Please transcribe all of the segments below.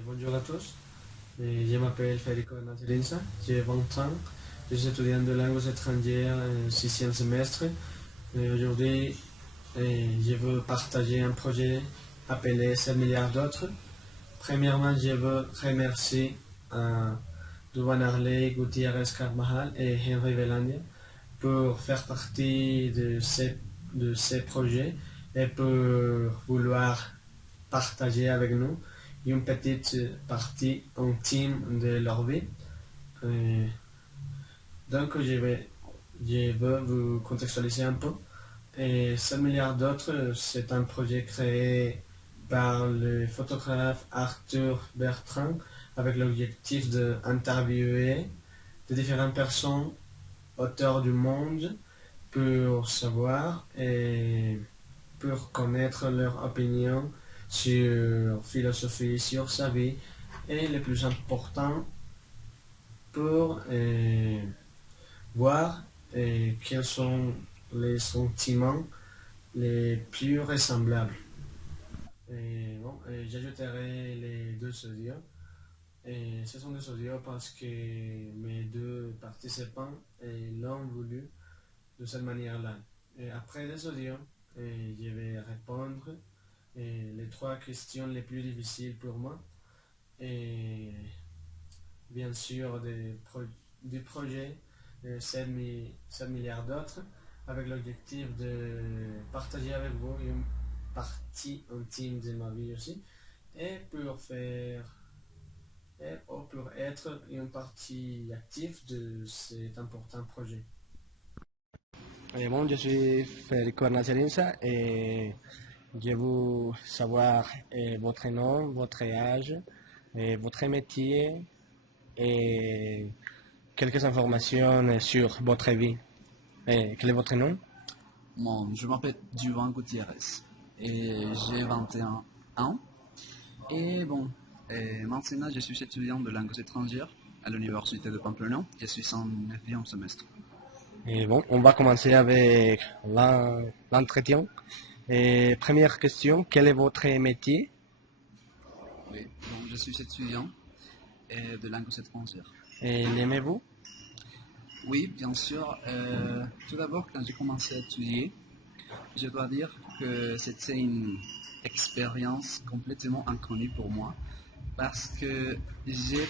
Bonjour à tous. Je m'appelle Federico Natirinsa, j'ai 20 ans, je suis étudiant de langues étrangères en 6e semestre. Aujourd'hui, je veux partager un projet appelé 7 milliards d'autres. Premièrement, je veux remercier Duvan Harley, Gutiérrez Carvajal et Henry Velandia pour faire partie de ces projets et pour vouloir partager avec nous une petite partie intime de leur vie. Euh, donc je veux vous contextualiser un peu. Et 7 milliards d'autres, c'est un projet créé par le photographe Arthur Bertrand avec l'objectif d'interviewer de différentes personnes, auteurs du monde, pour savoir et pour connaître leur opinion sur philosophie, sur sa vie et le plus important pour voir quels sont les sentiments les plus ressemblables. J'ajouterai les deux audios. Et ce sont des audios parce que mes deux participants l'ont voulu de cette manière-là. Et après les audios, je vais répondre les trois questions les plus difficiles pour moi. Et bien sûr, du projet de 7 milliards d'autres, avec l'objectif de partager avec vous une partie intime de ma vie aussi, et pour être une partie active de cet important projet. Bon, je suis Federico Nazarinsa et je veux savoir votre nom, votre âge, votre métier et quelques informations sur votre vie. Quel est votre nom? Bon, je m'appelle Duvan Gutiérrez et j'ai 21 ans. Et bon, maintenant je suis étudiant de langues étrangères à l'université de Pamplona. Je suis en 9e semestre. Et bon, on va commencer avec l'entretien. Première question, quel est votre métier? Oui, donc je suis étudiant de langues étrangères. Et l'aimez-vous? Oui, bien sûr. Tout d'abord, quand j'ai commencé à étudier, je dois dire que c'était une expérience complètement inconnue pour moi parce que j'ai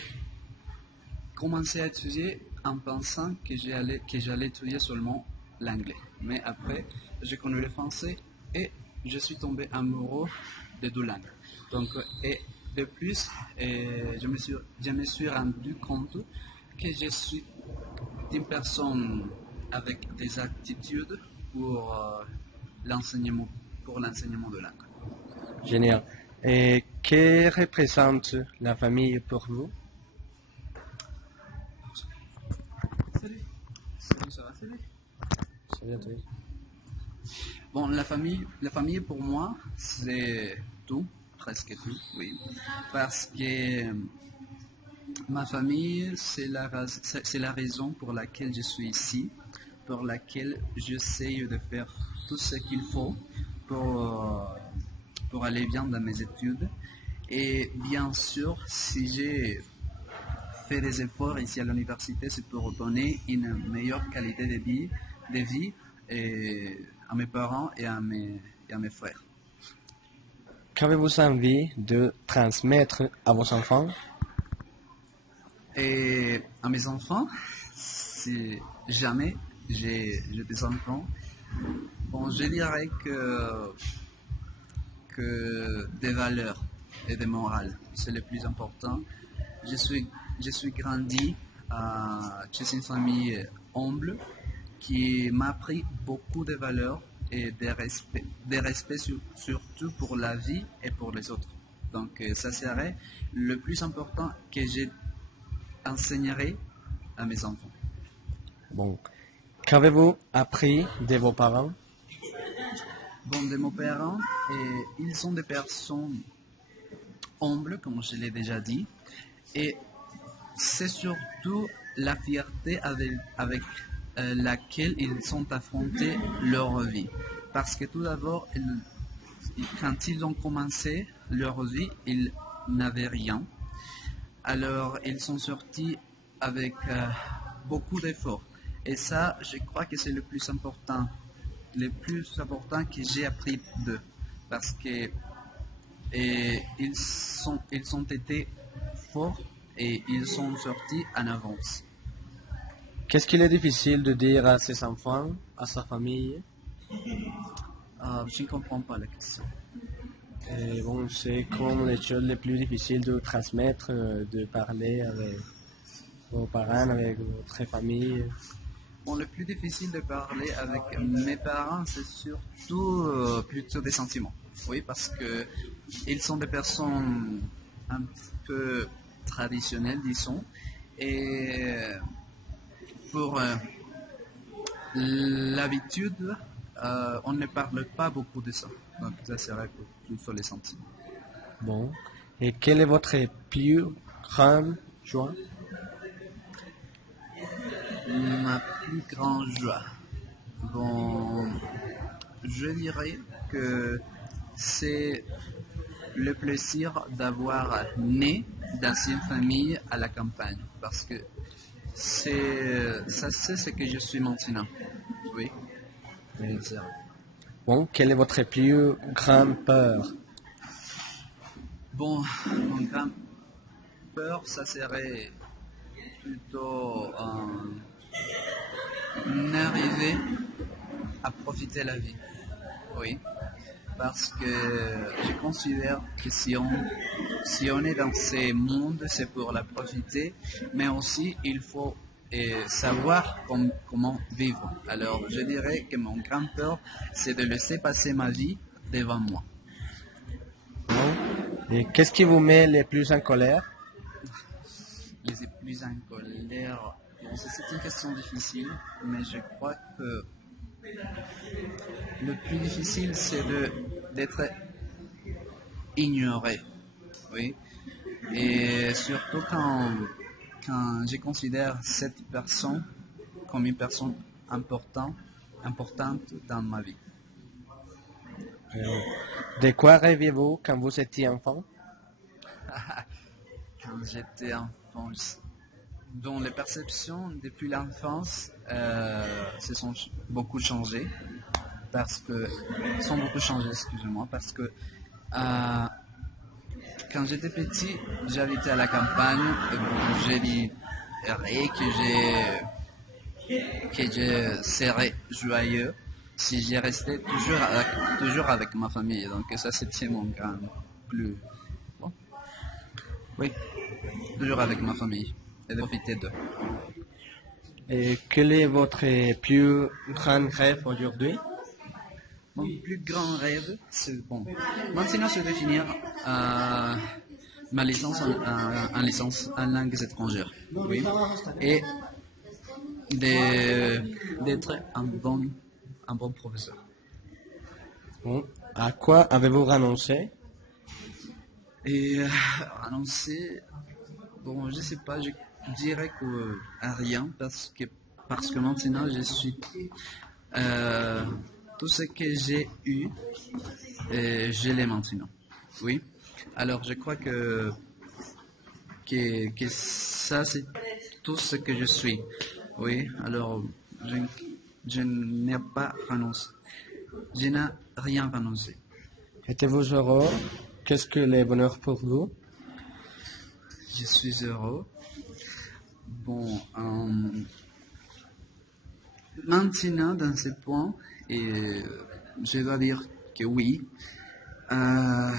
commencé à étudier en pensant que j'allais étudier seulement l'anglais. Mais après, j'ai connu le français et je suis tombé amoureux des deux langues. Donc, et de plus, je me suis rendu compte que je suis une personne avec des aptitudes pour l'enseignement de langue. Génial. Et que représente la famille pour vous? Salut, ça va, Salut. Salut à tous. Bon, la famille pour moi, c'est tout, presque tout, oui. Parce que ma famille, c'est la raison pour laquelle je suis ici, pour laquelle j'essaye de faire tout ce qu'il faut pour aller bien dans mes études. Et bien sûr, si j'ai fait des efforts ici à l'université, c'est pour donner une meilleure qualité de vie à mes parents et à mes frères. Qu'avez-vous envie de transmettre à vos enfants? Et à mes enfants, si jamais j'ai des enfants, bon, je dirais que des valeurs et des morales, c'est le plus important. Je suis, je suis grandi chez une famille humble qui m'a appris beaucoup de valeurs et des respects surtout pour la vie et pour les autres. Donc ça serait le plus important que j'enseignerai à mes enfants. Bon. Qu'avez-vous appris de vos parents? Bon, de mes parents, ils sont des personnes humbles, comme je l'ai déjà dit, et c'est surtout la fierté avec laquelle ils ont affronté leur vie. Parce que tout d'abord, quand ils ont commencé leur vie, n'avaient rien. Alors, ils sont sortis avec beaucoup d'efforts. Et ça, je crois que c'est le plus important que j'ai appris d'eux. Parce que ils ont été forts et ils sont sortis en avance. Qu'est-ce qu'il est difficile de dire à ses enfants, à sa famille? Je ne comprends pas la question. Et bon, c'est comme les choses les plus difficiles de transmettre, de parler avec vos parents, avec votre famille. Bon, le plus difficile de parler avec mes parents, c'est surtout plutôt des sentiments. Oui, parce que ils sont des personnes un peu traditionnelles, disons, et pour l'habitude, on ne parle pas beaucoup de ça. Donc, ça serait plutôt les sentiments. Bon. Et quelle est votre plus grande joie? Ma plus grande joie. Bon, je dirais que c'est le plaisir d'avoir né dans une famille à la campagne. Parce que c'est ce que je suis maintenant. Oui, c'est vrai. Bon, quelle est votre plus grande peur? Bon, mon grand peur, ça serait plutôt n'arriver à profiter la vie. Oui, parce que je considère que si on est dans ces mondes, c'est pour la profiter, mais aussi il faut savoir comment vivre. Alors je dirais que mon grand peur, c'est de laisser passer ma vie devant moi. Bon. Et qu'est-ce qui vous met le plus en colère? Les plus en colère, bon, c'est une question difficile, mais je crois que le plus difficile, c'est d'être ignoré. Oui. Et surtout quand je considère cette personne comme une personne importante dans ma vie. Euh, de quoi rêviez-vous quand vous étiez enfant? Quand j'étais enfant, dont les perceptions depuis l'enfance se sont beaucoup changées sont beaucoup changées, excusez-moi, parce que quand j'étais petit, j'habitais à la campagne. J'ai dit que je serais joyeux si j'ai resté toujours avec ma famille. Donc ça, c'était mon grand plus. Bon, oui, toujours avec ma famille et de profiter d'eux. Et quel est votre plus grand rêve aujourd'hui? Mon plus grand rêve, c'est bon. Maintenant, c'est de finir ma licence en licence en langues étrangères. Oui. Et d'être un bon professeur. Bon. À quoi avez-vous renoncé? Et annoncer, bon, je sais pas, je dirais que à rien parce que maintenant je suis tout ce que j'ai eu, je l'ai maintenant. Oui. Alors je crois que ça c'est tout ce que je suis. Oui. Alors je, je n'ai pas renoncé. Je n'ai rien renoncé. Êtes-vous heureux? Qu'est-ce que le bonheur pour vous? Je suis heureux. Bon, maintenant dans ce point, et je dois dire que oui, euh,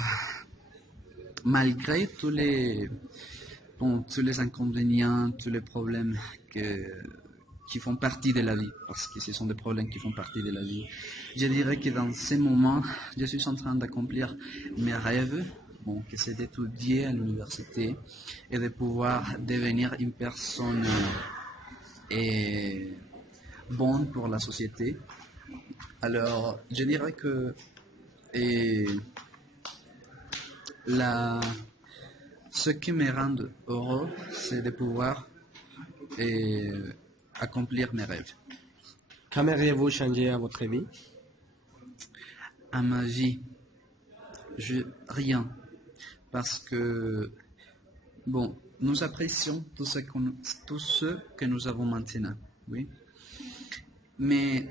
malgré tous les inconvénients, tous les problèmes qui font partie de la vie, parce que ce sont des problèmes qui font partie de la vie, je dirais que dans ces moments, je suis en train d'accomplir mes rêves, bon, que c'est d'étudier à l'université et de pouvoir devenir une personne bonne pour la société. Alors, je dirais que et, ce qui me rend heureux, c'est de pouvoir accomplir mes rêves. Qu'aimeriez-vous changer à votre vie? À ma vie, rien. parce que, bon, nous apprécions tout ce que nous avons maintenant, oui. Mais,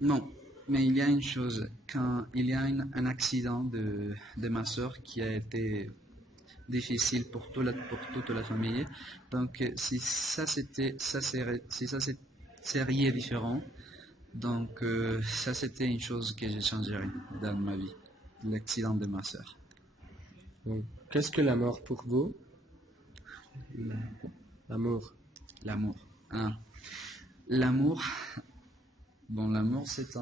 non, mais il y a une chose, quand il y a un accident de ma soeur qui a été difficile pour toute la famille, donc si ça c'était, si ça serait différent, donc ça c'était une chose que j'ai changé dans ma vie, l'accident de ma soeur. Donc, qu'est-ce que la mort pour vous? L'amour. L'amour. Hein. L'amour, bon, l'amour c'est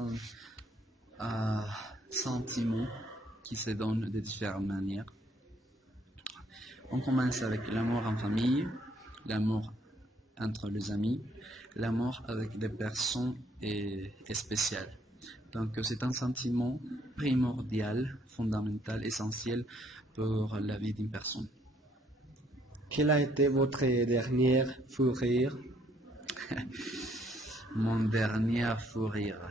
un sentiment qui se donne de différentes manières. On commence avec l'amour en famille, l'amour entre les amis, l'amour avec des personnes spéciales. Donc c'est un sentiment primordial, fondamental, essentiel pour la vie d'une personne. Quel a été votre dernier fou rire? Mon dernier fou rire.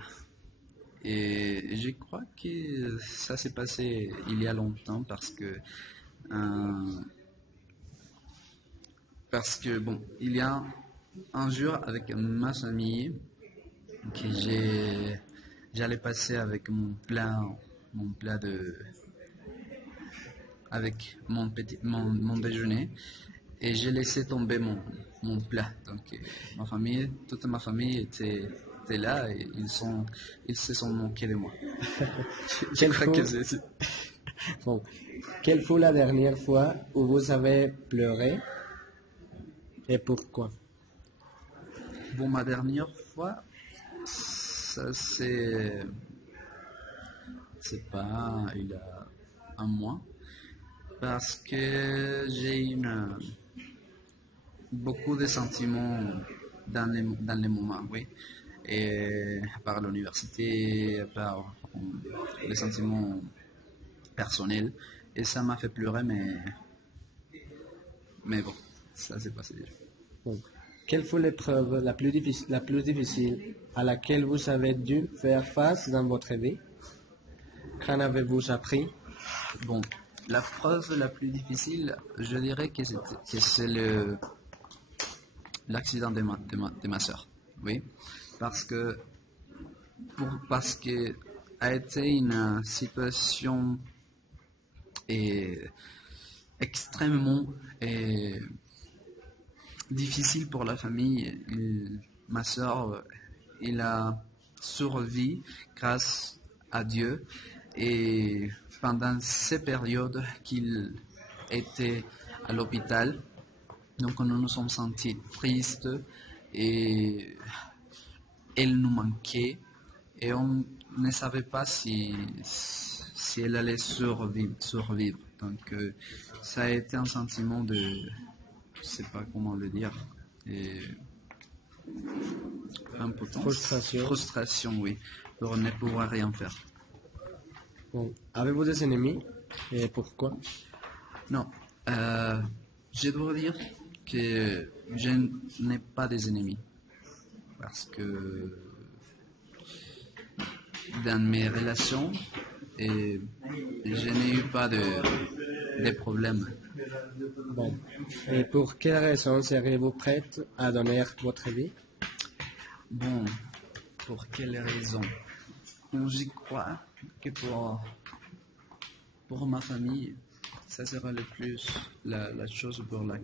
Et je crois que ça s'est passé il y a longtemps parce que bon, il y a un jour avec ma famille que j'allais passer avec mon plat avec mon déjeuner et j'ai laissé tomber mon plat. Donc toute ma famille était là et ils se sont moqués de moi. Je crois que c'est... Bon. Quelle fut la dernière fois où vous avez pleuré et pourquoi? Bon, ma dernière fois, ça c'est pas il y a un mois, parce que j'ai beaucoup de sentiments dans les moments, oui. Et par l'université, par les sentiments personnels, et ça m'a fait pleurer, mais bon, ça s'est passé déjà. Bon. Quelle fut l'épreuve la plus difficile à laquelle vous avez dû faire face dans votre vie? Qu'en avez-vous appris? Bon, la preuve la plus difficile, je dirais que c'est l'accident de ma soeur. Oui, parce que a été une situation extrêmement difficile pour la famille. Ma soeur, il a survécu grâce à Dieu. Et pendant ces périodes qu'il était à l'hôpital, donc nous nous sommes sentis tristes et elle nous manquait et on ne savait pas si elle allait survivre. Donc ça a été un sentiment de, je sais pas comment le dire, et impotence, frustration, oui, pour ne pouvoir rien faire. Bon. Avez-vous des ennemis et pourquoi? Non, je dois dire que je n'ai pas des ennemis parce que dans mes relations, je n'ai eu pas de problèmes. Bon. Et pour quelle raison seriez-vous prête à donner votre vie? Bon, pour quelle raison? J'y crois que pour ma famille, ça sera le plus la chose pour la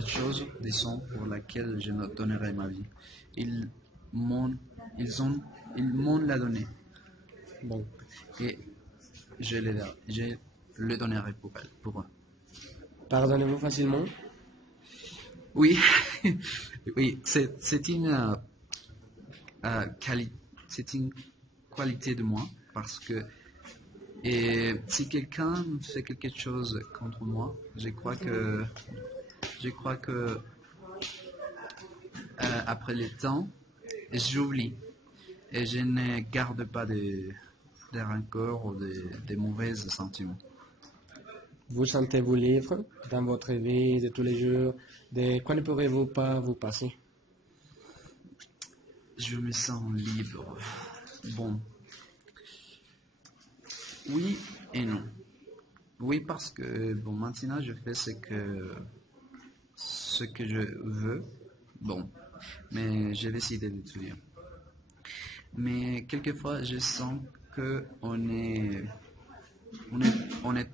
chose, disons, pour laquelle je donnerai ma vie. Ils m'ont la donné. Bon. Et je le donnerai pour eux. Pardonnez-vous facilement? Oui, oui, c'est une qualité de moi parce que si quelqu'un fait quelque chose contre moi, je crois que après le temps, j'oublie et je ne garde pas des rancœurs ou des mauvais sentiments. Vous sentez-vous libre dans votre vie de tous les jours? De quoi ne pourrez-vous pas vous passer? Je me sens libre. Bon. Oui et non. Oui, parce que bon, maintenant je fais ce que je veux. Bon, mais j'ai décidé d'étudier. Mais quelquefois, je sens que on est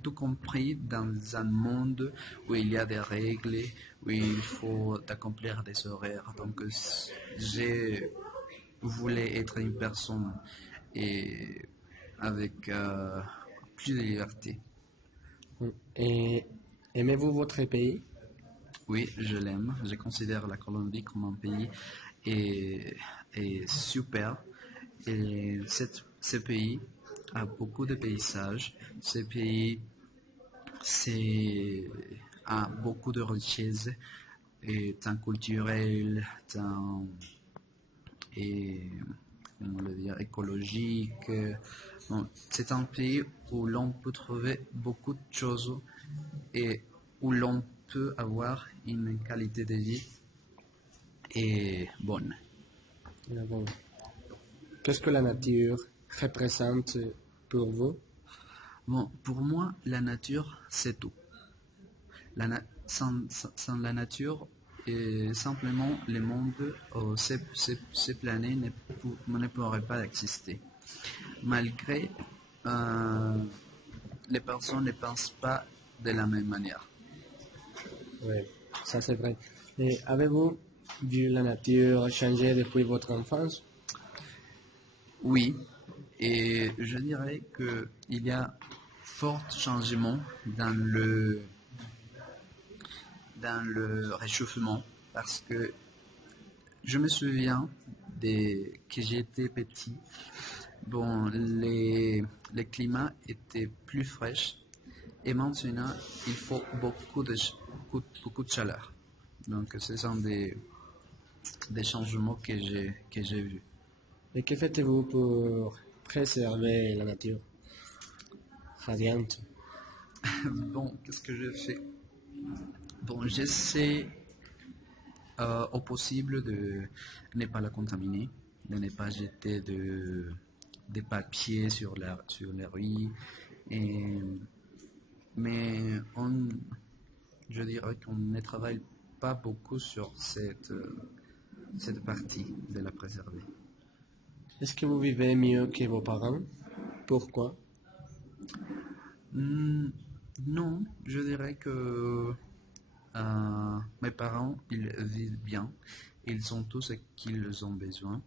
tout compris dans un monde où il y a des règles, où il faut accomplir des horaires. Donc, j'ai voulu être une personne et avec plus de liberté. Et aimez-vous votre pays? Oui, je l'aime. Je considère la Colombie comme un pays et, et super. Et ce pays a beaucoup de paysages. Ce pays a beaucoup de richesses, et tant culturelles, tant et, comment le dire, écologiques. Bon, c'est un pays où l'on peut trouver beaucoup de choses et où l'on peut avoir une qualité de vie et bonne. Ah bon. Qu'est-ce que la nature représente pour vous? Bon, pour moi, la nature, c'est tout. Sans la nature, simplement, le monde, ces planètes ne pourraient pas exister. Malgré, les personnes ne pensent pas de la même manière. Oui, ça c'est vrai. Et avez-vous vu la nature changer depuis votre enfance? Oui, et je dirais qu'il y a fort changement dans le réchauffement parce que je me souviens que j'étais petit. Bon, les climats étaient plus fraîches et maintenant il faut beaucoup de chaleur. Donc ce sont des changements que j'ai vus. Et que faites-vous pour préserver la nature radiante? Bon, qu'est-ce que je fais? Bon, j'essaie au possible de ne pas la contaminer, de ne pas jeter des papiers sur les rues. Et, mais je dirais qu'on ne travaille pas beaucoup sur cette partie de la préserver. Est-ce que vous vivez mieux que vos parents? Pourquoi? Hmm, non, je dirais que mes parents, ils vivent bien. Ils ont tout ce qu'ils ont besoin.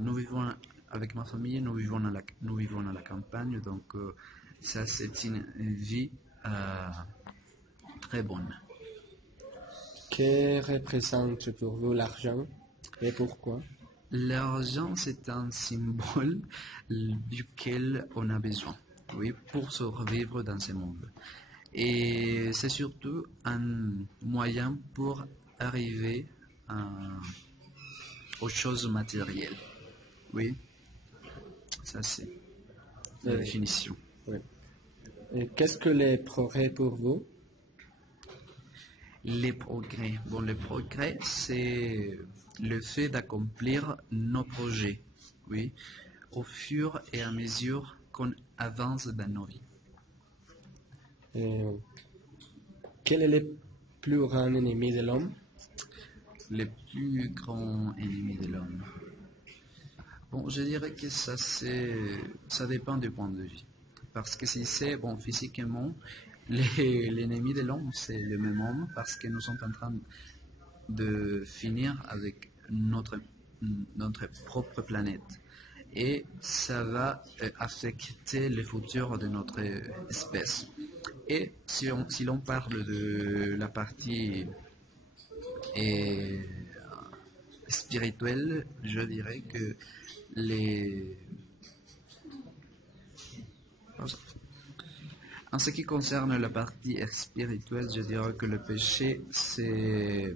Nous vivons avec ma famille, nous vivons à la campagne, donc ça c'est une vie euh, très bonne. Que représente pour vous l'argent et pourquoi? L'argent c'est un symbole duquel on a besoin, oui, pour survivre dans ce monde. Et c'est surtout un moyen pour arriver aux choses matérielles. Oui, ça c'est la Et- définition. oui. Et qu'est-ce que les progrès pour vous? Les progrès. Bon, le progrès, c'est le fait d'accomplir nos projets, oui, au fur et à mesure qu'on avance dans nos vies. Et quel est le plus grand ennemi de l'homme? Le plus grand ennemi de l'homme. Bon, je dirais que ça dépend du point de vue. Parce que si c'est, bon, physiquement, l'ennemi de l'homme, c'est le même homme, parce que nous sommes en train de finir avec notre propre planète. Et ça va affecter le futur de notre espèce. Et si l'on parle de la partie euh, spirituelle, je dirais que les... En ce qui concerne la partie spirituelle, je dirais que le péché, c'est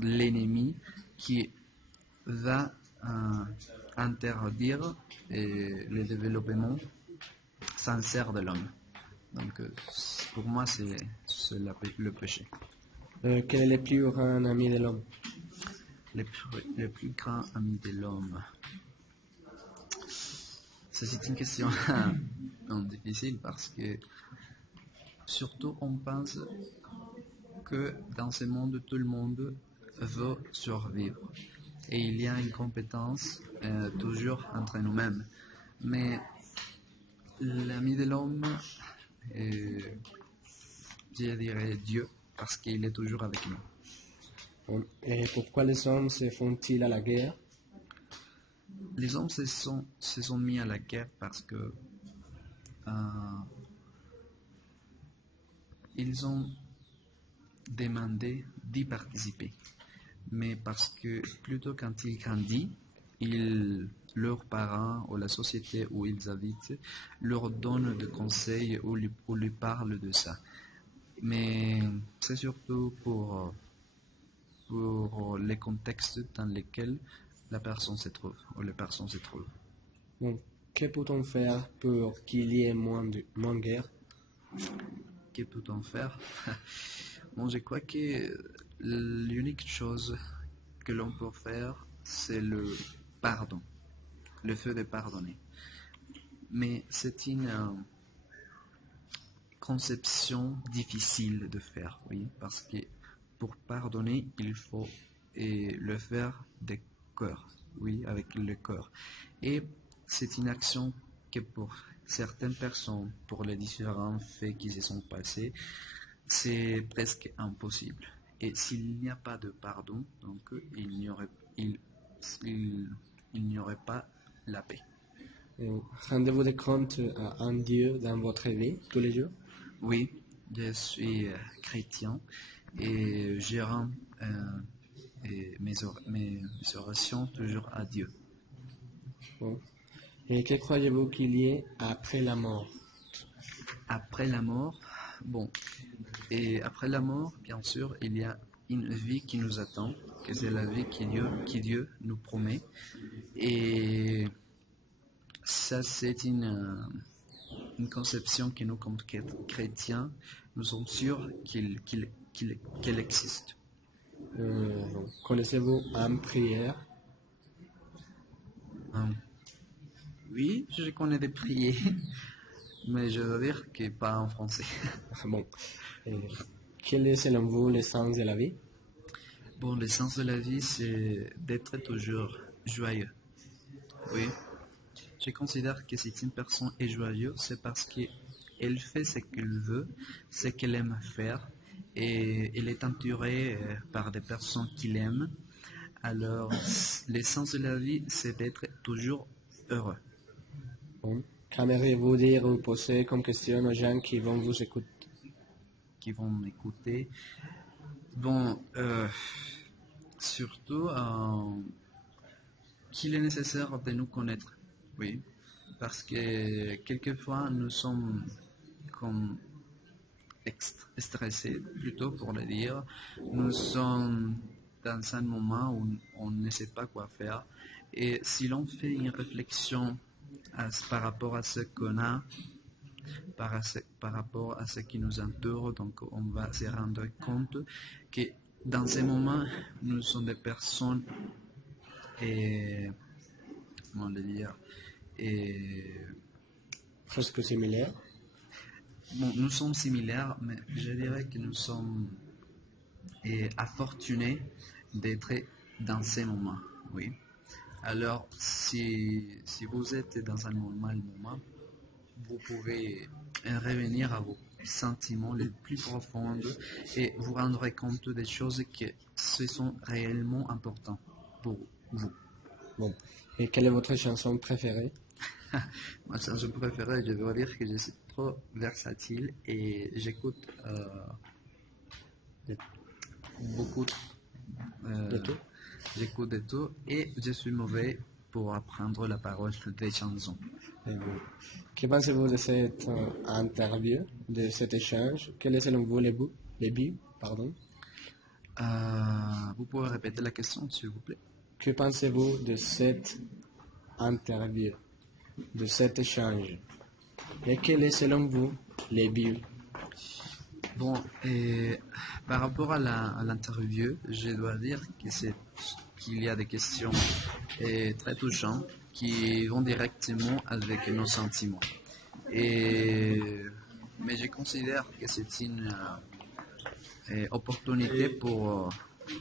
l'ennemi qui va interdire le développement sincère de l'homme. Donc, pour moi, c'est le péché. Quel est le plus grand ami de l'homme? Le plus grand ami de l'homme. Ça, c'est une question difficile parce que surtout on pense que dans ce monde tout le monde veut survivre et il y a une compétence toujours entre nous-mêmes. Mais l'ami de l'homme, je dirais Dieu parce qu'il est toujours avec nous. Bon. Et pourquoi les hommes se font-ils à la guerre? Les hommes se sont mis à la guerre parce que ils ont demandé d'y participer. Mais parce que plutôt quand ils grandissent, leurs parents ou la société où ils habitent leur donnent des conseils ou lui parlent de ça. Mais c'est surtout pour les contextes dans lesquels la personne se trouve ou les personnes se trouvent. Bon. Que peut-on faire pour qu'il y ait moins guerre? Que peut-on faire? Bon, je crois que l'unique chose que l'on peut faire, c'est le pardon, le fait de pardonner. Mais c'est une conception difficile de faire, oui, parce que pour pardonner, il faut le faire de cœur, oui, avec le cœur. Et c'est une action que pour certaines personnes, pour les différents faits qui se sont passés, c'est presque impossible. Et s'il n'y a pas de pardon, donc il n'y aurait pas la paix. Rendez-vous des comptes à un Dieu dans votre vie tous les jours? Oui, je suis chrétien et je rends mes orations toujours à Dieu. Bon. Et que croyez-vous qu'il y ait après la mort? Après la mort, bon, et après la mort, bien sûr, il y a une vie qui nous attend, que c'est la vie que Dieu nous promet. Et ça, c'est une conception que nous, comme chrétiens, nous sommes sûrs qu'elle existe. Connaissez-vous une prière? Oui, je connais des prières, mais je veux dire que pas en français. Bon. Quel est selon vous le sens de la vie? Bon, le sens de la vie, c'est d'être toujours joyeux. Oui. Je considère que si une personne est joyeuse, c'est parce qu'elle fait ce qu'elle veut, ce qu'elle aime faire, et elle est entourée par des personnes qu'il aime. Alors, l'essence de la vie, c'est d'être toujours heureux. Bon. Qu'aimeriez-vous dire ou poser comme question aux gens qui vont vous écouter? Qui vont m'écouter. Bon, surtout qu'il est nécessaire de nous connaître. Oui, parce que quelquefois nous sommes comme stressés, plutôt pour le dire. Nous sommes dans un moment où on ne sait pas quoi faire. Et si l'on fait une réflexion par rapport à ce qu'on a, par rapport à ce qui nous entoure, donc on va se rendre compte que dans ces moments, nous sommes des personnes comment le dire, Presque similaire. bon, nous sommes similaires, mais je dirais que nous sommes afortunés d'être dans ces moments, oui. Alors, si vous êtes dans un moment, vous pouvez revenir à vos sentiments les plus profonds et vous rendre compte des choses qui sont réellement importantes pour vous. Bon. Et quelle est votre chanson préférée? Ma chanson préférée, je dois dire que je suis trop versatile et j'écoute beaucoup De tout? j'écoute de tout et je suis mauvais pour apprendre la parole des chansons. Que pensez-vous de cette interview, de cet échange? Quel est selon vous les buts, pardon? Vous pouvez répéter la question, s'il vous plaît? Que pensez-vous de cette interview, de cet échange? Et quel est selon vous les buts? Bon, et par rapport à l'interview, je dois dire qu'il y a des questions très touchantes qui vont directement avec nos sentiments. Mais je considère que c'est une opportunité pour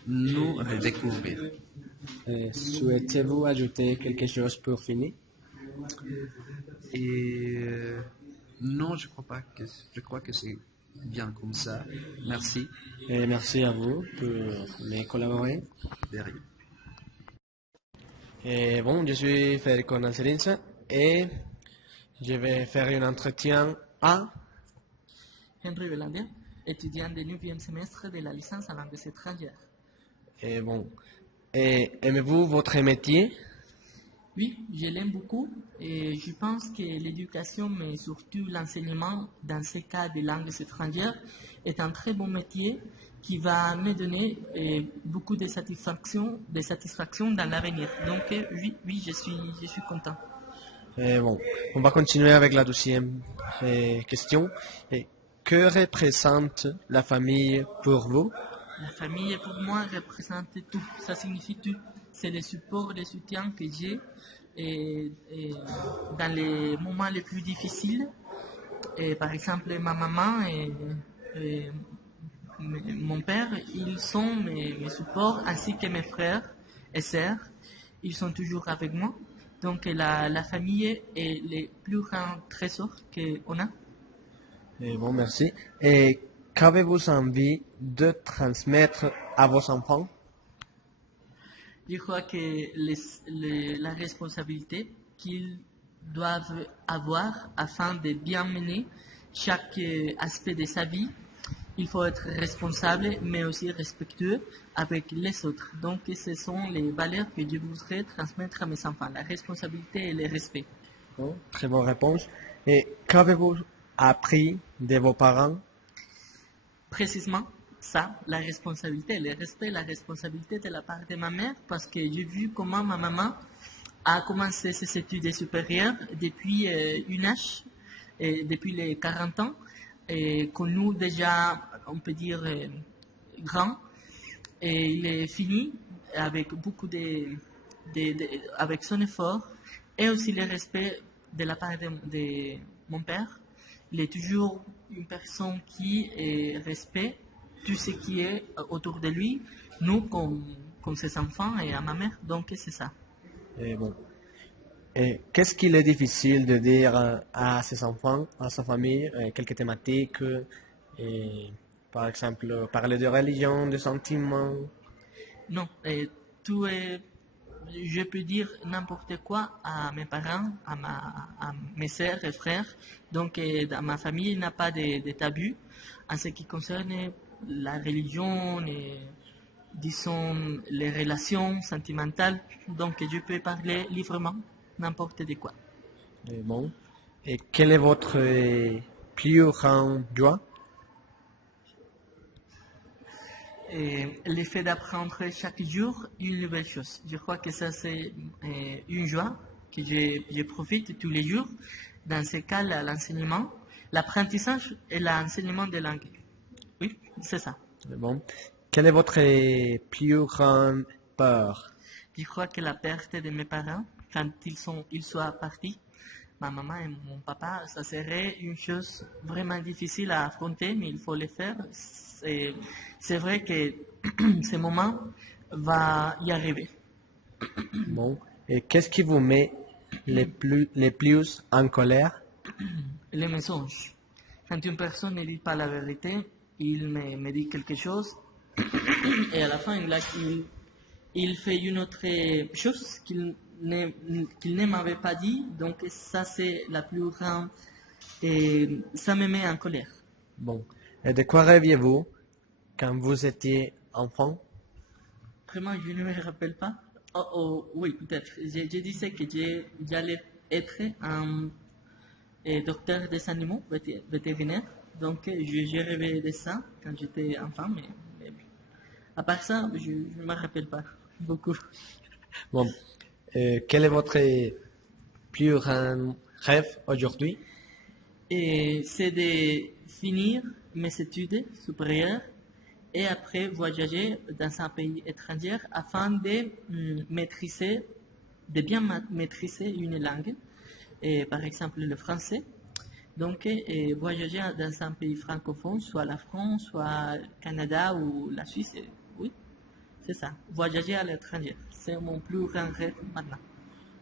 nous redécouvrir. Souhaitez-vous ajouter quelque chose pour finir? Non, je crois que c'est bien comme ça. Merci. Et merci à vous pour me collaborer. De rien. Et bon, je suis Federico Nanserinsa et je vais faire un entretien à... Henry Belanger, étudiant du 9e semestre de la licence en langues étrangères. Et bon, et aimez-vous votre métier? Oui, je l'aime beaucoup et je pense que l'éducation, mais surtout l'enseignement dans ce cas de langues étrangères, est un très bon métier qui va me donner beaucoup de satisfaction dans l'avenir. Donc oui, je suis content. Et bon, on va continuer avec la deuxième question. Et que représente la famille pour vous? La famille, pour moi, représente tout. Ça signifie tout. C'est le support, le soutien que j'ai dans les moments les plus difficiles. Par exemple, ma maman et mon père, ils sont mes supports, ainsi que mes frères et sœurs. Ils sont toujours avec moi. Donc la famille est le plus grand trésor qu'on a. Et bon, merci. Et qu'avez-vous envie de transmettre à vos enfants? Je crois que la responsabilité qu'ils doivent avoir afin de bien mener chaque aspect de sa vie, il faut être responsable mais aussi respectueux avec les autres. Donc ce sont les valeurs que je voudrais transmettre à mes enfants, la responsabilité et le respect. Bon, très bonne réponse. Et qu'avez-vous appris de vos parents? Précisément ça, la responsabilité, le respect, la responsabilité de la part de ma mère, parce que j'ai vu comment ma maman a commencé ses études supérieures depuis une âge, depuis les 40 ans, et que nous déjà, on peut dire, grand, et il est fini avec beaucoup avec son effort, et aussi le respect de la part de mon père. Il est toujours une personne qui respecte tout ce qui est autour de lui, nous comme ses enfants et à ma mère. Donc c'est ça. Et bon. Et qu'est-ce qu'il est difficile de dire à ses enfants, à sa famille, quelques thématiques, par exemple, parler de religion, de sentiments? Non, tout est, je peux dire n'importe quoi à mes parents, à mes sœurs et frères. Donc, dans ma famille, il n'y a pas de tabou en ce qui concerne la religion et, disons, les relations sentimentales. Donc, je peux parler librement n'importe de quoi. Et bon. Et quel est votre plus grand joie? Et l'effet d'apprendre chaque jour une nouvelle chose. Je crois que ça, c'est une joie que je profite tous les jours. Dans ce cas, l'enseignement, l'apprentissage et l'enseignement des langues. Oui, c'est ça. Et bon. Quelle est votre plus grande peur? Je crois que la perte de mes parents, quand ils soient partis, ma maman et mon papa, ça serait une chose vraiment difficile à affronter, mais il faut le faire. C'est vrai que ce moment va y arriver. Bon. Et qu'est-ce qui vous met les plus en colère? Les mensonges. Quand une personne ne dit pas la vérité, il me dit quelque chose et à la fin, il fait une autre chose qu'il ne m'avait pas dit. Donc ça, c'est la plus grande et ça me met en colère. Bon. Et de quoi rêviez-vous quand vous étiez enfant? Vraiment, je ne me rappelle pas. Oh, oui, peut-être. Je disais que j'allais être un docteur des animaux, vétérinaire. Donc, je rêvais de ça quand j'étais enfant, mais à part ça, je ne me rappelle pas beaucoup. Bon. Quel est votre plus grand rêve aujourd'hui? Et c'est de finir mes études supérieures et après voyager dans un pays étranger afin de bien maîtriser une langue, et par exemple le français. Donc, voyager dans un pays francophone, soit la France, soit le Canada ou la Suisse, oui, c'est ça. Voyager à l'étranger, c'est mon plus grand rêve maintenant.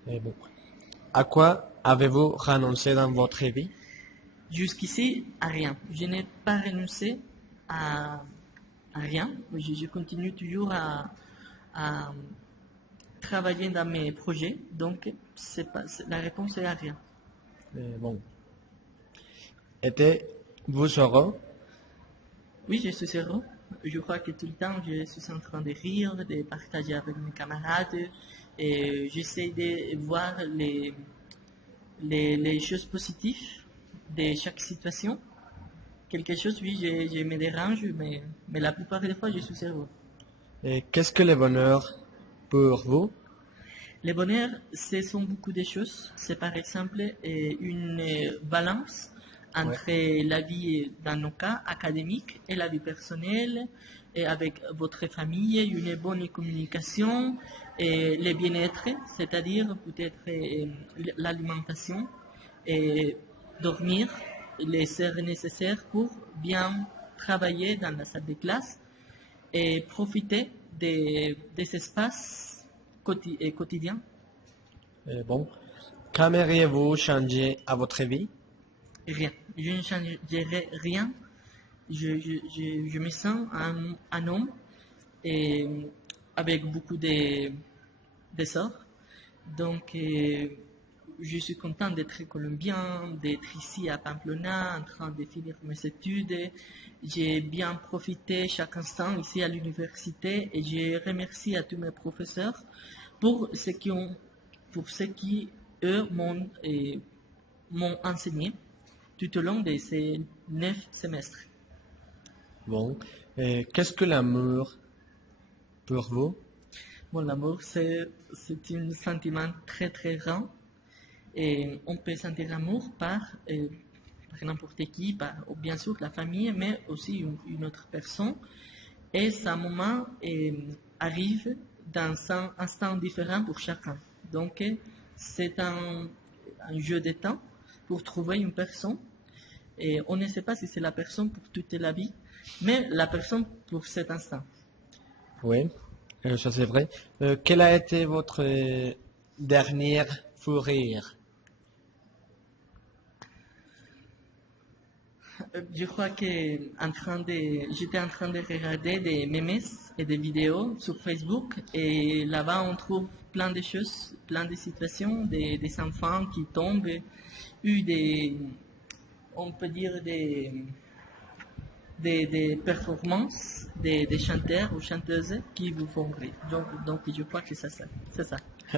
Et bon. À quoi avez-vous renoncé dans votre vie? Jusqu'ici, à rien. Je n'ai pas renoncé à rien. Je continue toujours à travailler dans mes projets. Donc, la réponse est à rien. Et bon. Étiez-vous heureux? Oui, je suis heureux. Je crois que tout le temps, je suis en train de rire, de partager avec mes camarades. Et j'essaie de voir les choses positives de chaque situation. Quelque chose, oui, je me dérange, mais la plupart des fois, je suis heureux. Et qu'est-ce que le bonheur pour vous? Le bonheur, ce sont beaucoup de choses. C'est par exemple une balance entre la vie, dans nos cas, académique et la vie personnelle, et avec votre famille, une bonne communication, et le bien-être, c'est-à-dire peut-être l'alimentation, et dormir, les heures nécessaires pour bien travailler dans la salle de classe et profiter des espaces quotidiens. Et bon. Qu'aimeriez-vous changer à votre vie? Rien. Je ne changerai rien. Je me sens un homme et avec beaucoup d'essor. Donc, je suis content d'être colombien, d'être ici à Pamplona, en train de finir mes études. J'ai bien profité chaque instant ici à l'université et je remercie à tous mes professeurs pour ce qui eux m'ont enseigné tout au long de ces 9 semestres. Bon. Et qu'est-ce que l'amour pour vous? Bon, l'amour, c'est un sentiment très très grand. Et on peut sentir l'amour par n'importe qui, par bien sûr la famille, mais aussi une autre personne. Et ce moment arrive dans un instant différent pour chacun. Donc, c'est un jeu de temps pour trouver une personne. Et on ne sait pas si c'est la personne pour toute la vie, mais la personne pour cet instant. Oui, ça c'est vrai. Quel a été votre dernier fou rire? Je crois que j'étais en train de regarder des memes et des vidéos sur Facebook et là-bas on trouve plein de choses, plein de situations, des enfants qui tombent, on peut dire des performances des chanteurs ou chanteuses qui vous font rire. Donc je crois que c'est ça.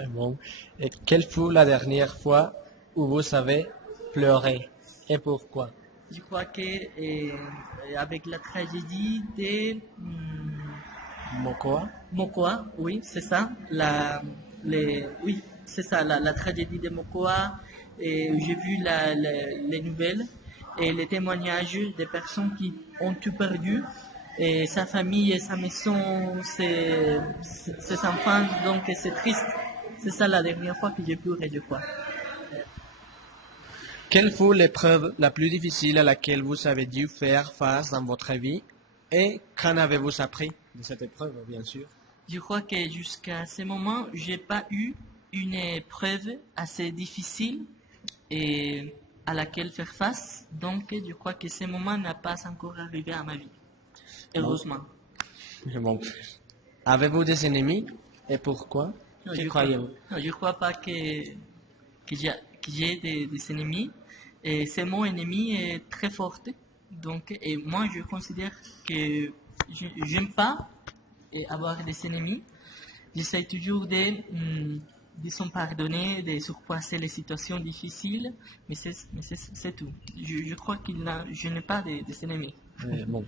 Bon. Et quelle fut la dernière fois où vous avez pleuré et pourquoi? Je crois que avec la tragédie de Mokoa? Mokoa, oui, c'est ça. Oui, c'est ça, la tragédie de Mokoa. Et j'ai vu les nouvelles et les témoignages des personnes qui ont tout perdu. Et sa famille et sa maison, ses enfants, donc c'est triste. C'est ça la dernière fois que j'ai pleuré, je crois. Quelle fut l'épreuve la plus difficile à laquelle vous avez dû faire face dans votre vie et qu'en avez-vous appris de cette épreuve, bien sûr? Je crois que jusqu'à ce moment, j'ai pas eu une épreuve assez difficile et à laquelle faire face. Donc, je crois que ce moment n'a pas encore arrivé à ma vie. Heureusement. Bon. Avez-vous des ennemis et pourquoi? Non, Que croyez-vous? Non, je crois pas que j'ai des ennemis. Et c'est mon ennemi est très fort. Donc, et moi, je considère que je n'aime pas avoir des ennemis. J'essaie toujours de s'en pardonner, de surpasser les situations difficiles, mais c'est tout. Je crois je n'ai pas des ennemis. Bon.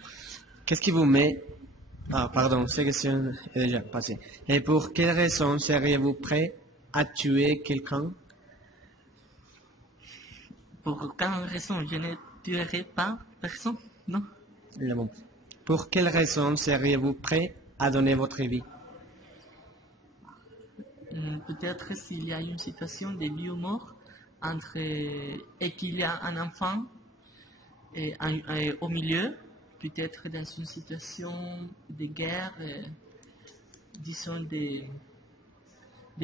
Qu'est-ce qui vous met... Ah, pardon, cette question est déjà passée. Et pour quelle raison seriez-vous prêt à tuer quelqu'un? Pour quelle raison je ne tuerai pas personne? Non. Bon. Pour quelle raison seriez-vous prêt à donner votre vie? Peut-être s'il y a une situation de vie ou mort et qu'il y a un enfant au milieu, peut-être dans une situation de guerre, disons, de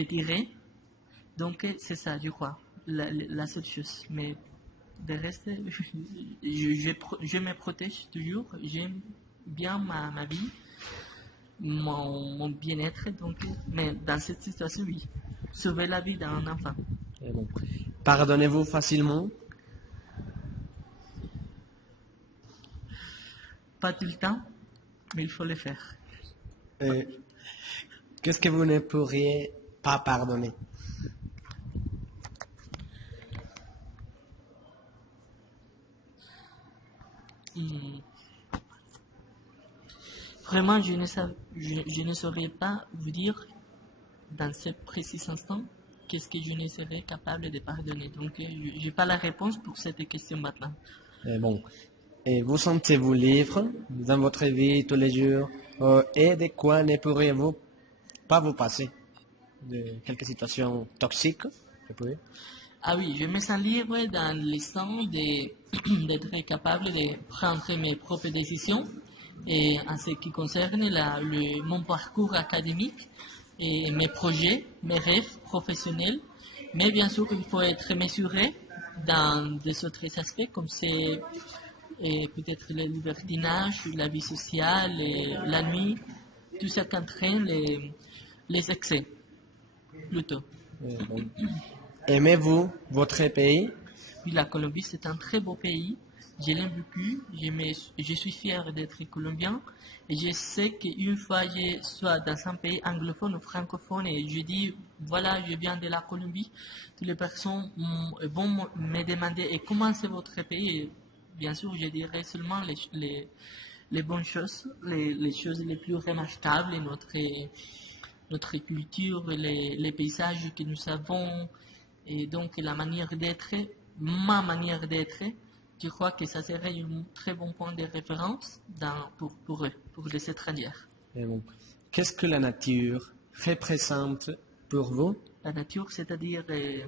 tirer. Donc, c'est ça, je crois, la seule chose. Mais de reste, je me protège toujours. J'aime bien ma vie, mon bien-être. Donc, mais dans cette situation, oui. Sauver la vie d'un enfant. Et bon. Pardonnez-vous facilement? Pas tout le temps, mais il faut le faire. Et qu'est-ce que vous ne pourriez pas pardonner? Hmm. Vraiment, je ne saurais pas vous dire dans ce précis instant qu'est-ce que je ne serais capable de pardonner. Donc, je n'ai pas la réponse pour cette question maintenant. Et bon. Et vous sentez-vous libre dans votre vie tous les jours? Et de quoi ne pourriez-vous pas vous passer? De quelques situations toxiques, je peux dire? Ah oui, je me sens libre dans le sens d'être capable de prendre mes propres décisions et en ce qui concerne mon parcours académique et mes projets, mes rêves professionnels. Mais bien sûr, il faut être mesuré dans des autres aspects comme c'est peut-être le libertinage, la vie sociale, la nuit, tout ça qu'entraîne les excès plutôt. Et bon. Aimez-vous votre pays? Puis la Colombie, c'est un très beau pays. Je l'aime beaucoup. Je suis fier d'être colombien. Et je sais qu'une fois je sois dans un pays anglophone ou francophone et je dis, voilà, je viens de la Colombie, toutes les personnes vont me demander, et comment c'est votre pays? Et bien sûr, je dirai seulement les bonnes choses, les choses les plus remarquables, notre culture, les paysages que nous avons, et donc la manière d'être, ma manière d'être, je crois que ça serait un très bon point de référence pour eux, pour les étrangers. Et bon. Qu'est-ce que la nature représente pour vous? La nature, c'est-à-dire les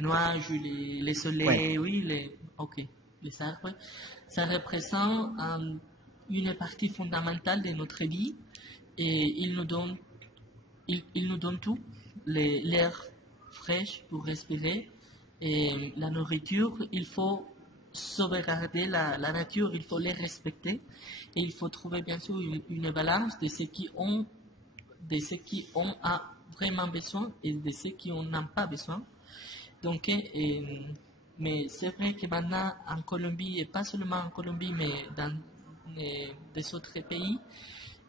nuages, les soleils, oui, les arbres, ça représente une partie fondamentale de notre vie et il nous donne tout, l'air fraîche pour respirer et la nourriture, il faut sauvegarder la nature, il faut les respecter et il faut trouver bien sûr une balance de ce qui ont a vraiment besoin et de ce qui n'en ont pas besoin. Donc, mais c'est vrai que maintenant en Colombie, et pas seulement en Colombie, mais dans des autres pays,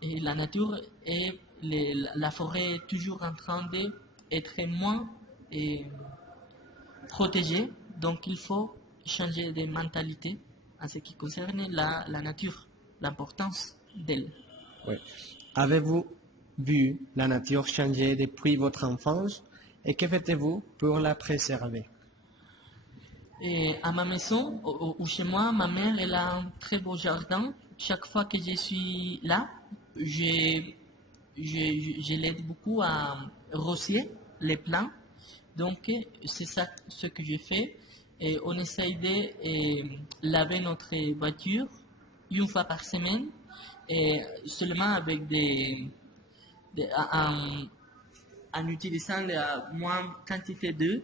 et la nature et la forêt est toujours en train d'être moins protégée. Donc il faut changer de mentalité en ce qui concerne la nature, l'importance d'elle. Oui. Avez-vous vu la nature changer depuis votre enfance et que faites-vous pour la préserver? Et à ma maison ou chez moi, ma mère elle a un très beau jardin. Chaque fois que je suis là, je l'aide beaucoup à rosier les plants. Donc c'est ça ce que je fais. Et on essaye de laver notre voiture une fois par semaine, et seulement avec en utilisant la moindre quantité d'eau.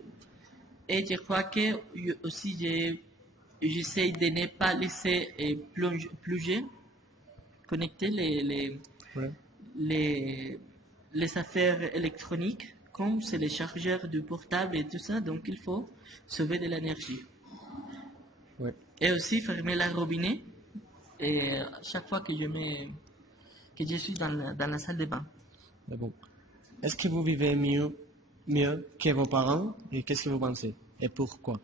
Et je crois que aussi j'essaie de ne pas laisser plonger, connecter Ouais. les affaires électroniques, comme c'est les chargeurs du portable et tout ça, donc il faut sauver de l'énergie. Ouais. Et aussi fermer la robinet et chaque fois que je suis dans la salle de bain. Mais bon. Est-ce que vous vivez mieux que vos parents et qu'est-ce que vous pensez? Et pourquoi?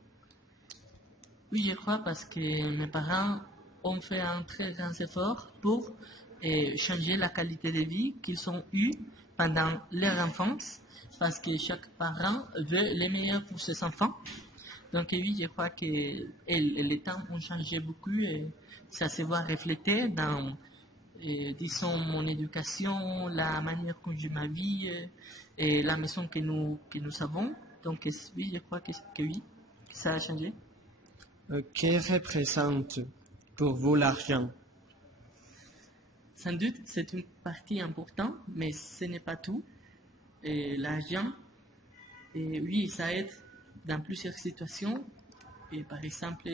Oui, je crois parce que mes parents ont fait un très grand effort pour changer la qualité de vie qu'ils ont eue pendant leur enfance, parce que chaque parent veut le meilleur pour ses enfants. Donc oui, je crois que les temps ont changé beaucoup et ça se voit reflété dans, disons, mon éducation, la manière dont je ma vie et la maison que nous avons. Donc oui, je crois que oui, que ça a changé. Que représente pour vous l'argent? Sans doute, c'est une partie importante, mais ce n'est pas tout. Et l'argent, et oui, ça aide dans plusieurs situations. Et par exemple,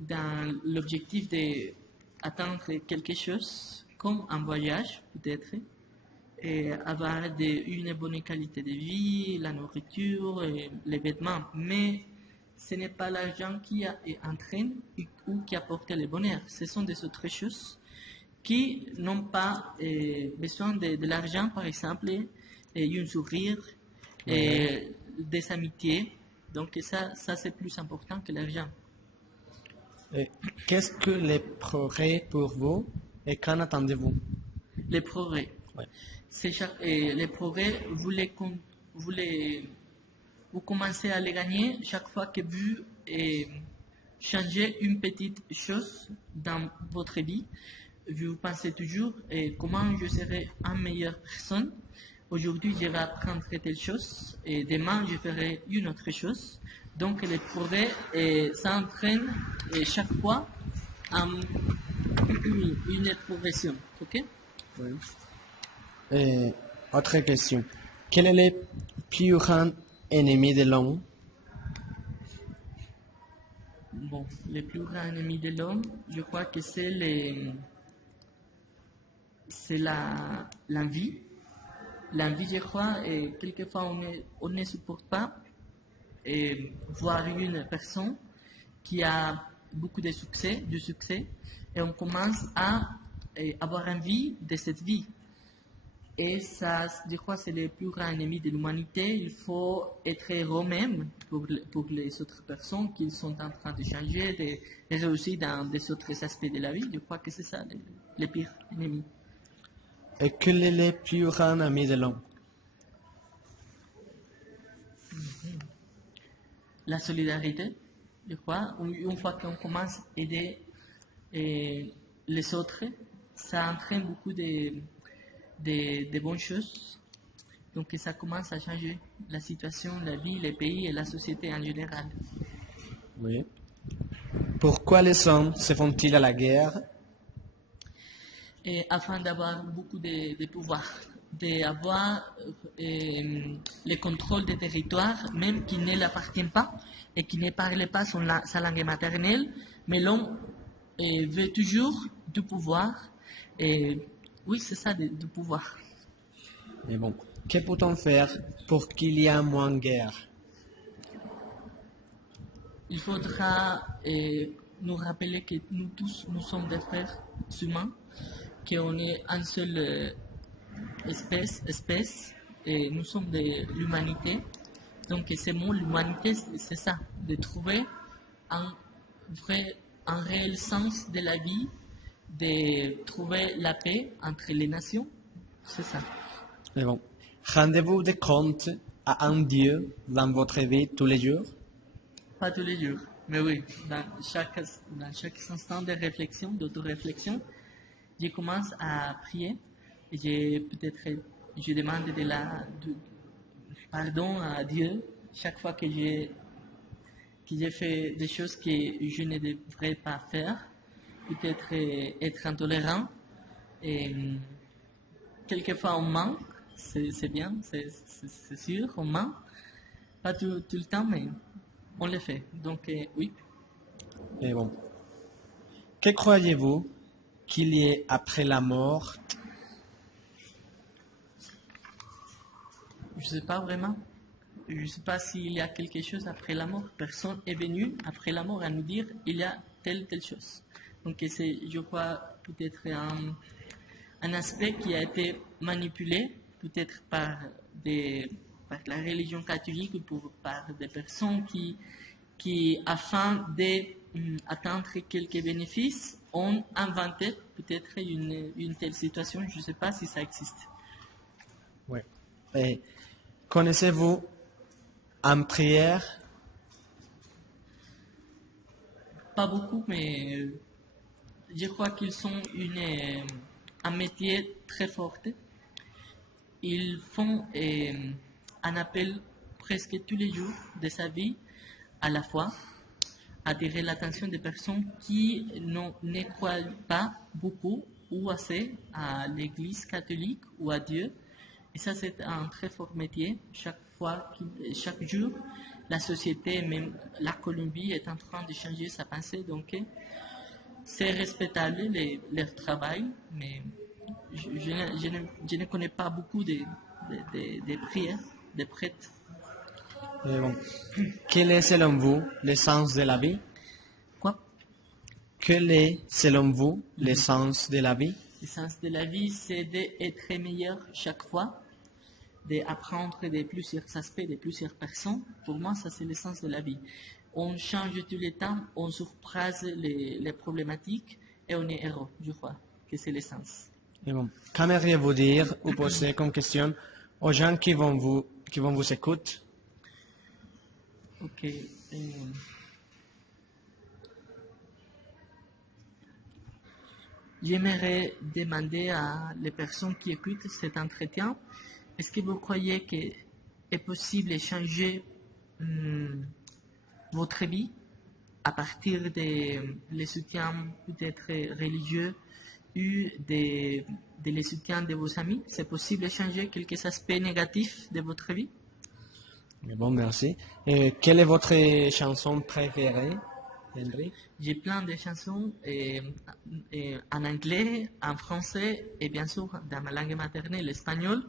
dans l'objectif d'atteindre quelque chose, comme un voyage peut-être, et avoir une bonne qualité de vie, la nourriture, et les vêtements. Mais ce n'est pas l'argent qui entraîne ou qui apporte le bonheur. Ce sont des autres choses qui n'ont pas besoin de l'argent, par exemple, un sourire, des amitiés. Donc ça c'est plus important que l'argent. Qu'est-ce que les progrès pour vous et qu'en attendez-vous? Les progrès. Ouais. Les progrès, vous commencez à les gagner chaque fois que vous changez une petite chose dans votre vie. Vous pensez toujours comment je serai une meilleure personne. Aujourd'hui, je vais apprendre telle chose et demain, je ferai une autre chose. Donc, les progrès s'entraînent chaque fois en une progression. Ok? Oui. Et autre question. Quel est le plus grand ennemi de l'homme? Bon, le plus grand ennemi de l'homme, je crois que c'est l'envie. L'envie, je crois, et quelquefois on ne supporte pas voir une personne qui a beaucoup de succès, du succès, et on commence à avoir envie de cette vie. Et ça, je crois, c'est le plus grand ennemi de l'humanité. Il faut être héros même pour les autres personnes qui sont en train de changer, de réussir dans des autres aspects de la vie. Je crois que c'est ça le pire ennemi. Et quel est le plus grand ami de l'homme? La solidarité, je crois. Une fois qu'on commence à aider les autres, ça entraîne beaucoup de bonnes choses. Donc ça commence à changer la situation, la vie, les pays et la société en général. Oui. Pourquoi les hommes se font-ils à la guerre? Et afin d'avoir beaucoup de pouvoir, d'avoir le contrôle des territoires, même qui ne l'appartiennent pas et qui ne parlent pas sa langue maternelle, mais l'homme veut toujours du pouvoir. Et oui, c'est ça, du pouvoir. Mais bon, que peut-on faire pour qu'il y ait moins de guerre? Il faudra nous rappeler que nous tous, nous sommes des frères humains, qu'on est une seule espèce, et nous sommes de l'humanité. Donc ce mot, l'humanité, c'est ça, de trouver un réel sens de la vie, de trouver la paix entre les nations, c'est ça. Mais bon, rendez-vous des comptes à un Dieu dans votre vie tous les jours? Pas tous les jours, mais oui, dans chaque instant de réflexion, d'auto-réflexion, je commence à prier et je demande pardon à Dieu chaque fois que j'ai fait des choses que je ne devrais pas faire, peut-être être intolérant, et quelquefois on ment, c'est bien, c'est sûr, on ment, pas tout le temps, mais on le fait, donc oui. Mais bon, que croyez-vous qu'il y ait après la mort? Je ne sais pas vraiment. Je ne sais pas s'il y a quelque chose après la mort. Personne est venu après la mort à nous dire il y a telle chose. Donc c'est, je crois, peut-être un aspect qui a été manipulé, peut-être par la religion catholique ou par des personnes qui afin d'atteindre quelques bénéfices, ont inventé peut-être une telle situation. Je ne sais pas si ça existe. Oui. Et connaissez-vous en prière? Pas beaucoup, mais je crois qu'ils sont un métier très fort. Ils font un appel presque tous les jours de sa vie à la fois attirer l'attention des personnes qui ne croient pas beaucoup ou assez à l'Église catholique ou à Dieu. Et ça, c'est un très fort métier. Chaque jour, la société, même la Colombie, est en train de changer sa pensée. Donc, c'est respectable leur travail, mais je ne connais pas beaucoup des prières, des prêtres. Et bon, quel est selon vous le sens de la vie? Quoi? Quel est selon vous le sens de la vie? Le sens de la vie, c'est d'être meilleur chaque fois, d'apprendre de plusieurs aspects, de plusieurs personnes. Pour moi, ça, c'est le sens de la vie. On change tout le temps, on surprase les problématiques et on est héros, je crois que c'est le sens. Et bon, qu'aimeriez-vous dire ou poser comme question aux gens qui vont vous écouter? Ok. J'aimerais demander à les personnes qui écoutent cet entretien, est-ce que vous croyez qu'il est possible de changer votre vie à partir des les soutiens peut-être religieux ou les soutiens de vos amis? C'est possible de changer quelques aspects négatifs de votre vie? Et bon, merci. Et quelle est votre chanson préférée, Henry? J'ai plein de chansons en anglais, en français et bien sûr dans ma langue maternelle, l'espagnol.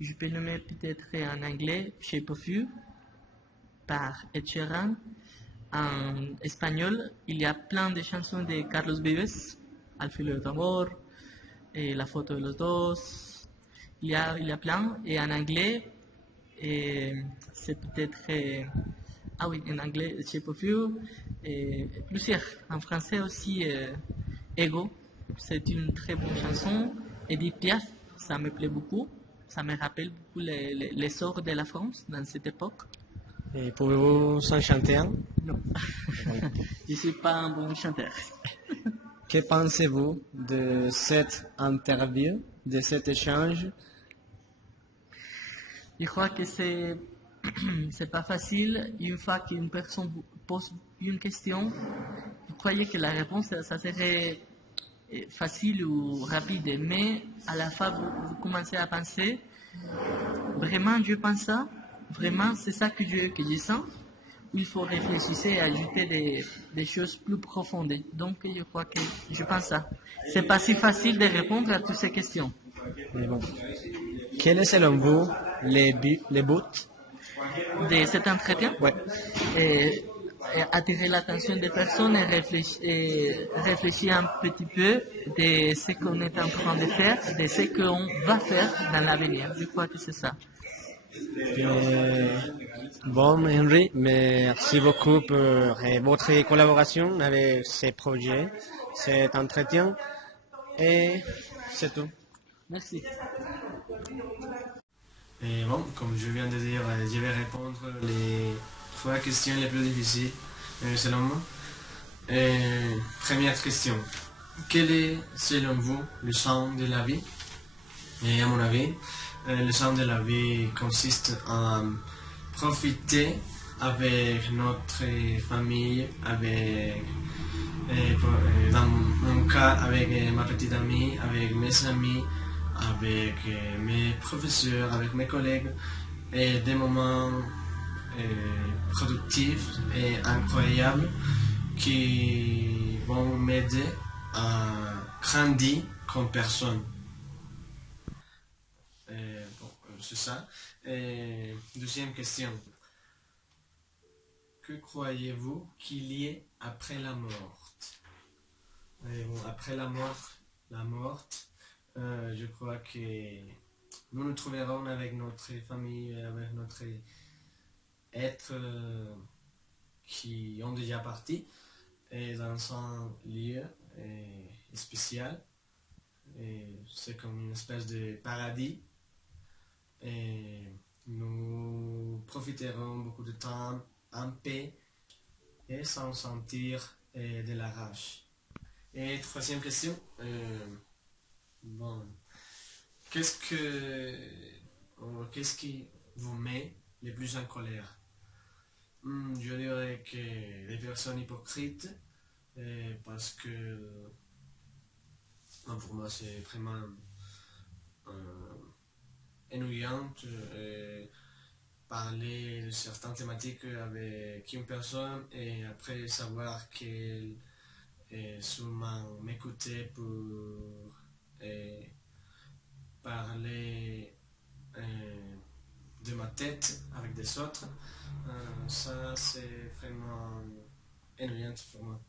Je peux nommer peut-être en anglais Shape of You par Ed Sheeran. En espagnol, il y a plein de chansons de Carlos Vives, Al filo de tu amor, et La photo de los dos. Il y a plein. Et en anglais, c'est peut-être... ah oui, en anglais, Shape of You. Et plusieurs. En français aussi, Ego. C'est une très bonne chanson. Edith Piaf, ça me plaît beaucoup. Ça me rappelle beaucoup l'essor de la France dans cette époque. Et pouvez-vous en chanter un? Non, je ne suis pas un bon chanteur. Que pensez-vous de cette interview, de cet échange? Je crois que c'est pas facile. Une fois qu'une personne vous pose une question, vous croyez que la réponse, ça serait facile ou rapide, mais à la fin, vous commencez à penser, vraiment, je pense ça, vraiment, c'est ça que je sens. Il faut réfléchir et ajouter des choses plus profondes. Donc, je crois que je pense ça. C'est pas si facile de répondre à toutes ces questions. Et bon. Quel est selon vous les buts De cet entretien? Ouais. Et attirer l'attention des personnes et réfléchir un petit peu de ce qu'on est en train de faire, de ce qu'on va faire dans l'avenir. Je crois que c'est ça. Bon, Henry, merci beaucoup pour votre collaboration avec ces projets, cet entretien, et c'est tout. Merci. Et bon, comme je viens de dire, je vais répondre les 3 questions les plus difficiles, selon moi. Première question. Quel est, selon vous, le sens de la vie? Et à mon avis, le sens de la vie consiste à profiter avec notre famille, dans mon cas, avec ma petite amie, avec mes amis, avec mes professeurs, avec mes collègues, et des moments productifs et incroyables qui vont m'aider à grandir comme personne. C'est ça. Deuxième question. Que croyez-vous qu'il y ait après la mort? Après la mort, je crois que nous nous trouverons avec notre famille, avec notre être qui ont déjà parti, et dans un lieu spécial. C'est comme une espèce de paradis. Et nous profiterons beaucoup de temps en paix et sans sentir de la rage. Et troisième question, bon, qu'est-ce qui vous met le plus en colère? Je dirais que les personnes hypocrites, parce que pour moi c'est vraiment ennuyant parler de certaines thématiques avec une personne et après savoir qu'elle est seulement m'écouter pour parler de ma tête avec des autres. Ça c'est vraiment ennuyant pour moi.